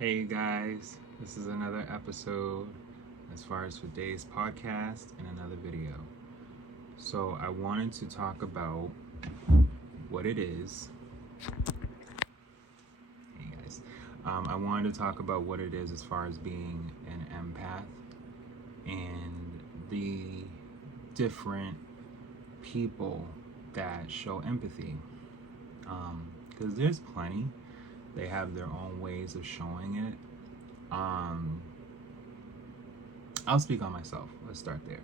Hey guys, this is another episode as far as today's podcast and another video. So, I wanted to talk about what it is. Hey guys, I wanted to talk about what it is as far as being an empath and the different people that show empathy. Because there's plenty, they have their own ways of showing it. Um, I'll speak on myself. Let's start there.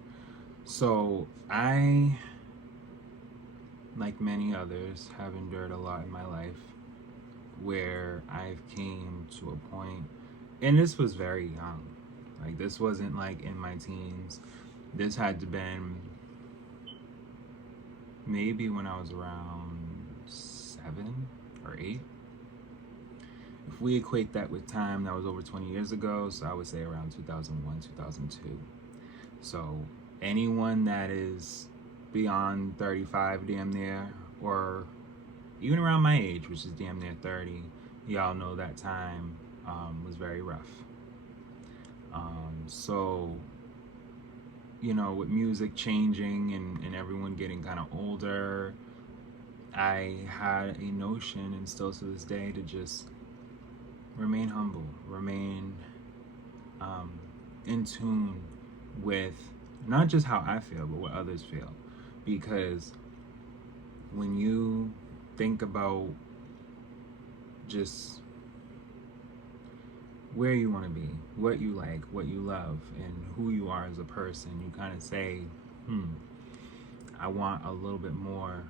So, I, like many others, have endured a lot in my life where I've came to a point, and this was very young. Like, this wasn't like in my teens. This had to been maybe when I was around 7 or 8. If we equate that with time, that was over 20 years ago, so I would say around 2001, 2002. So anyone that is beyond 35 damn near, or even around my age, which is damn near 30, y'all know that time was very rough. So, with music changing and everyone getting kind of older, I had a notion, and still to this day, to just remain humble, remain in tune with not just how I feel, but what others feel. Because when you think about just where you want to be, what you like, what you love, and who you are as a person, you kind of say, I want a little bit more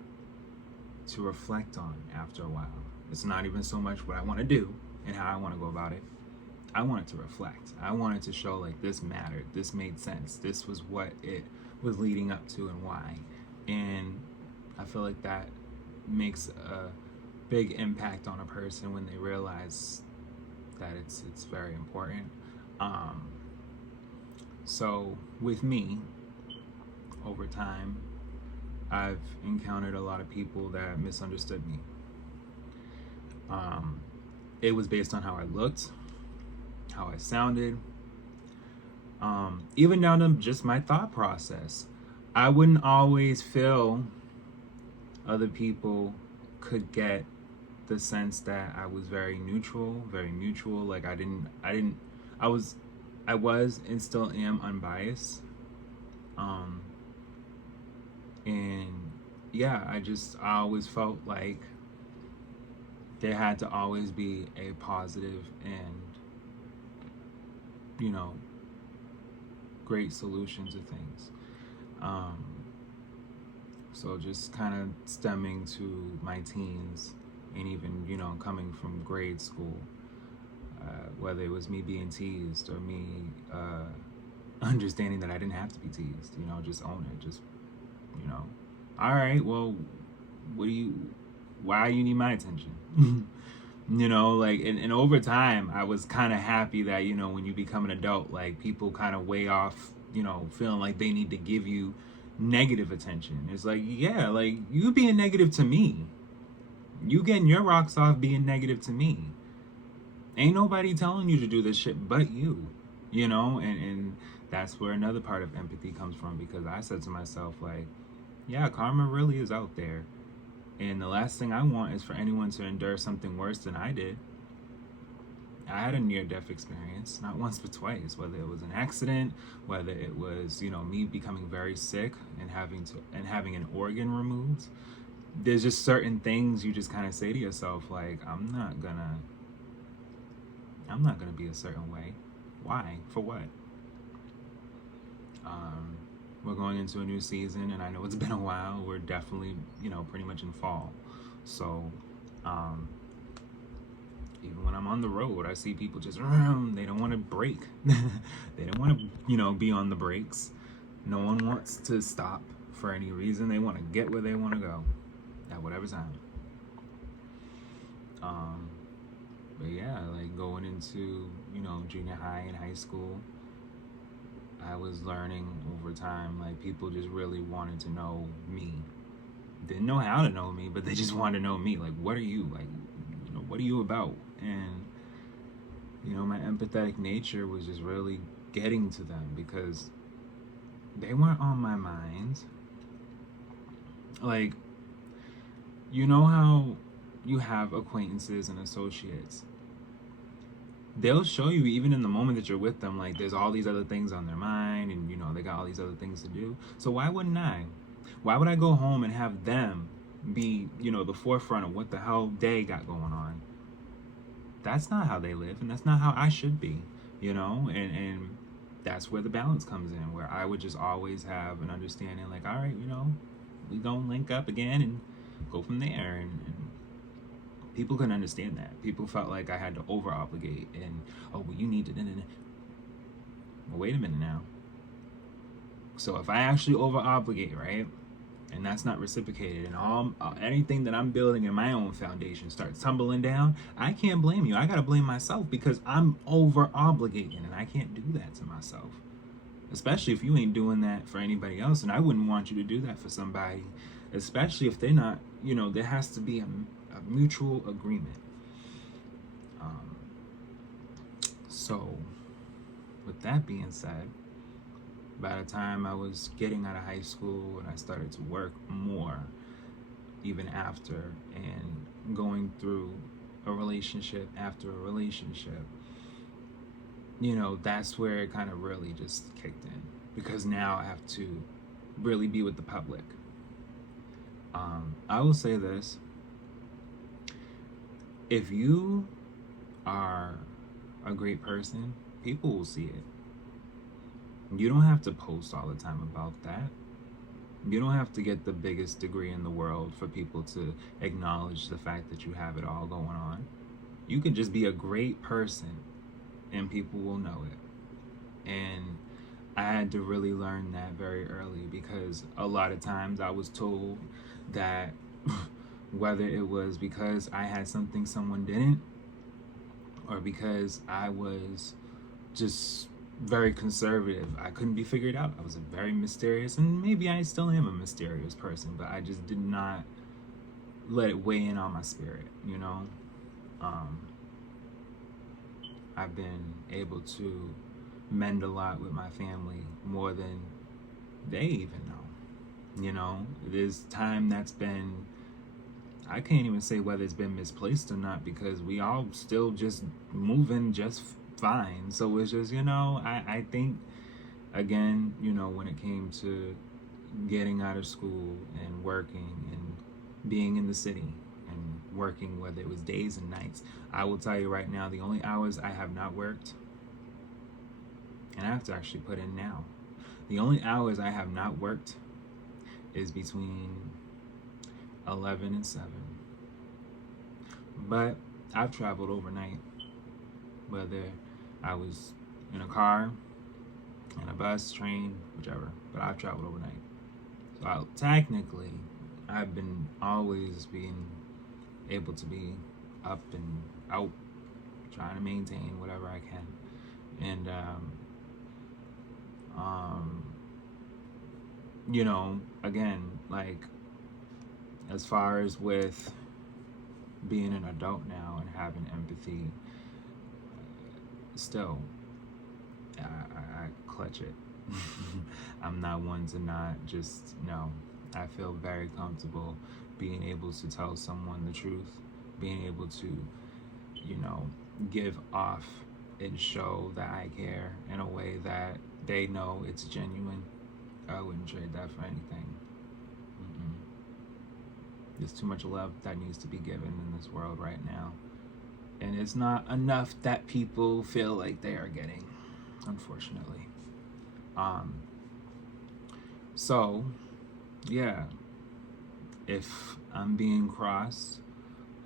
to reflect on after a while. It's not even so much what I want to do and how I want to go about it. I wanted to reflect. I wanted to show like this mattered, this made sense, this was what it was leading up to and why. And I feel like that makes a big impact on a person when they realize that it's very important. So with me, over time, I've encountered a lot of people that misunderstood me. It was based on how I looked, how I sounded, even down to just my thought process. I wouldn't always feel other people could get the sense that I was very neutral, very mutual. Like I was and still am unbiased. And yeah, I always felt like there had to always be a positive and, you know, great solution to things. So just kind of stemming to my teens and even, coming from grade school, whether it was me being teased or me understanding that I didn't have to be teased, just own it. Just, all right, well, why you need my attention? And over time, I was kind of happy that, when you become an adult, like people kind of weigh off, feeling like they need to give you negative attention. It's like, yeah, like you being negative to me, you getting your rocks off being negative to me. Ain't nobody telling you to do this shit but you, and that's where another part of empathy comes from, because I said to myself, like, yeah, karma really is out there. And the last thing I want is for anyone to endure something worse than I did. I had a near-death experience, not once but twice, whether it was an accident, whether it was, me becoming very sick and having an organ removed. There's just certain things you just kind of say to yourself, like, I'm not gonna be a certain way. Why? For what? We're going into a new season, and I know it's been a while. We're definitely, pretty much in fall. So, even when I'm on the road, I see people just, they don't want to brake. They don't want to, be on the brakes. No one wants to stop for any reason. They want to get where they want to go at whatever time. But yeah, like going into, junior high and high school, I was learning over time, like people just really wanted to know me. Didn't know how to know me, but they just wanted to know me. Like, what are you? Like, what are you about? And You know, my empathetic nature was just really getting to them because they weren't on my mind. Like, you know how you have acquaintances and associates, they'll show you even in the moment that you're with them, like there's all these other things on their mind, and you know they got all these other things to do. So why wouldn't I? Why would I go home and have them be, you know, the forefront of what the hell they got going on? That's not how they live, and that's not how I should be, you know. And that's where the balance comes in, where I would just always have an understanding, like, all right, you know, we gonna link up again and go from there. And people couldn't understand that. People felt like I had to over obligate and, oh, well, you need to. Well, wait a minute now. So if I actually over obligate, right, and that's not reciprocated, and all anything that I'm building in my own foundation starts tumbling down, I can't blame you. I gotta blame myself because I'm over obligating, and I can't do that to myself. Especially if you ain't doing that for anybody else, and I wouldn't want you to do that for somebody, especially if they're not. You know, there has to be a mutual agreement. So, with that being said, by the time I was getting out of high school and I started to work more, even after, and going through a relationship after a relationship, you know, that's where it kind of really just kicked in. Because now I have to really be with the public. I will say this. If you are a great person, people will see it. You don't have to post all the time about that. You don't have to get the biggest degree in the world for people to acknowledge the fact that you have it all going on. You can just be a great person and people will know it. And I had to really learn that very early, because a lot of times I was told that whether it was because I had something someone didn't, or because I was just very conservative, I couldn't be figured out. I was a very mysterious, and maybe I still am a mysterious person, but I just did not let it weigh in on my spirit, you know. I've been able to mend a lot with my family, more than they even know. You know, there's time that's been, I can't even say whether it's been misplaced or not, because we all still just moving just fine. So it's just, you know, I think, again, you know, when it came to getting out of school and working and being in the city and working, whether it was days and nights, I will tell you right now, the only hours I have not worked, and I have to actually put in now, the only hours I have not worked is between 11 and 7. But I've traveled overnight, whether I was in a car, in a bus, train, whichever, but I've traveled overnight. So technically, I've been always being able to be up and out, trying to maintain whatever I can. And, you know, again, like, as far as with being an adult now and having empathy, still, I clutch it. I'm not one to not just, no. I feel very comfortable being able to tell someone the truth, being able to, you know, give off and show that I care in a way that they know it's genuine. I wouldn't trade that for anything. There's too much love that needs to be given in this world right now. And it's not enough that people feel like they are getting, unfortunately. So, yeah, if I'm being crossed,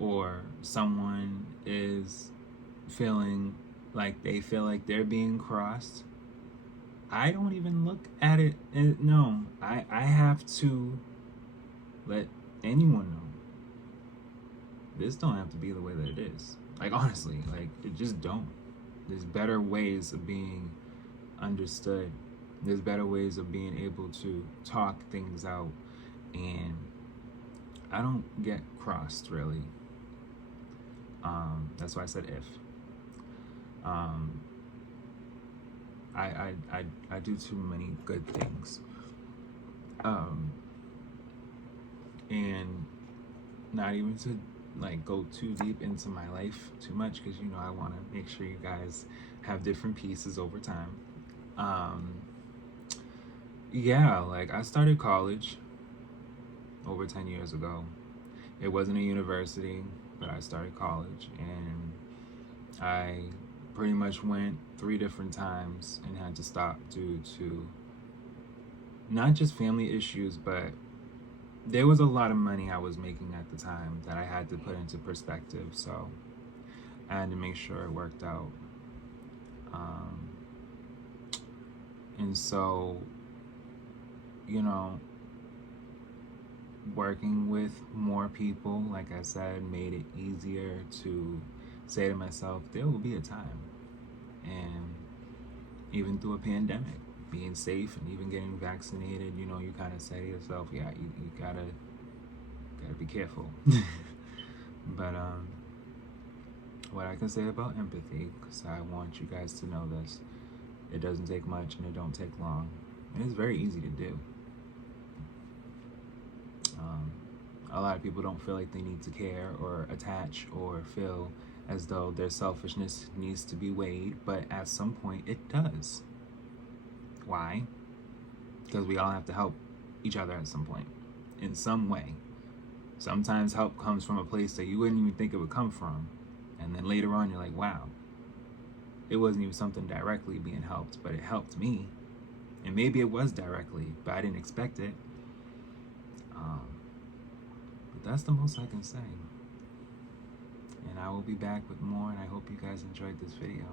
or someone is feeling like they feel like they're being crossed, I don't even look at it. No, I have to let anyone know. This don't have to be the way that it is. Like, honestly, like, it just don't. There's better ways of being understood. There's better ways of being able to talk things out. And I don't get crossed, really. That's why I said if. Um, I do too many good things. Um, and not even to like go too deep into my life too much, because you know I want to make sure you guys have different pieces over time. Um, yeah, like I started college over 10 years ago. It wasn't a university, but I started college, and I pretty much went 3 different times and had to stop due to not just family issues, but there was a lot of money I was making at the time that I had to put into perspective. So I had to make sure it worked out. Um, and so, you know, working with more people, like I said, made it easier to say to myself, there will be a time. And even through a pandemic, being safe and even getting vaccinated, you know, you kind of say to yourself, yeah, you gotta be careful. But what I can say about empathy, because I want you guys to know this, it doesn't take much and it don't take long, and it's very easy to do. A lot of people don't feel like they need to care or attach or feel as though their selfishness needs to be weighed, but at some point it does. Why? Because we all have to help each other at some point, in some way. Sometimes help comes from a place that you wouldn't even think it would come from, and then later on you're like, wow, it wasn't even something directly being helped, but it helped me. And maybe it was directly, but I didn't expect it. But that's the most I can say. And I will be back with more, and I hope you guys enjoyed this video.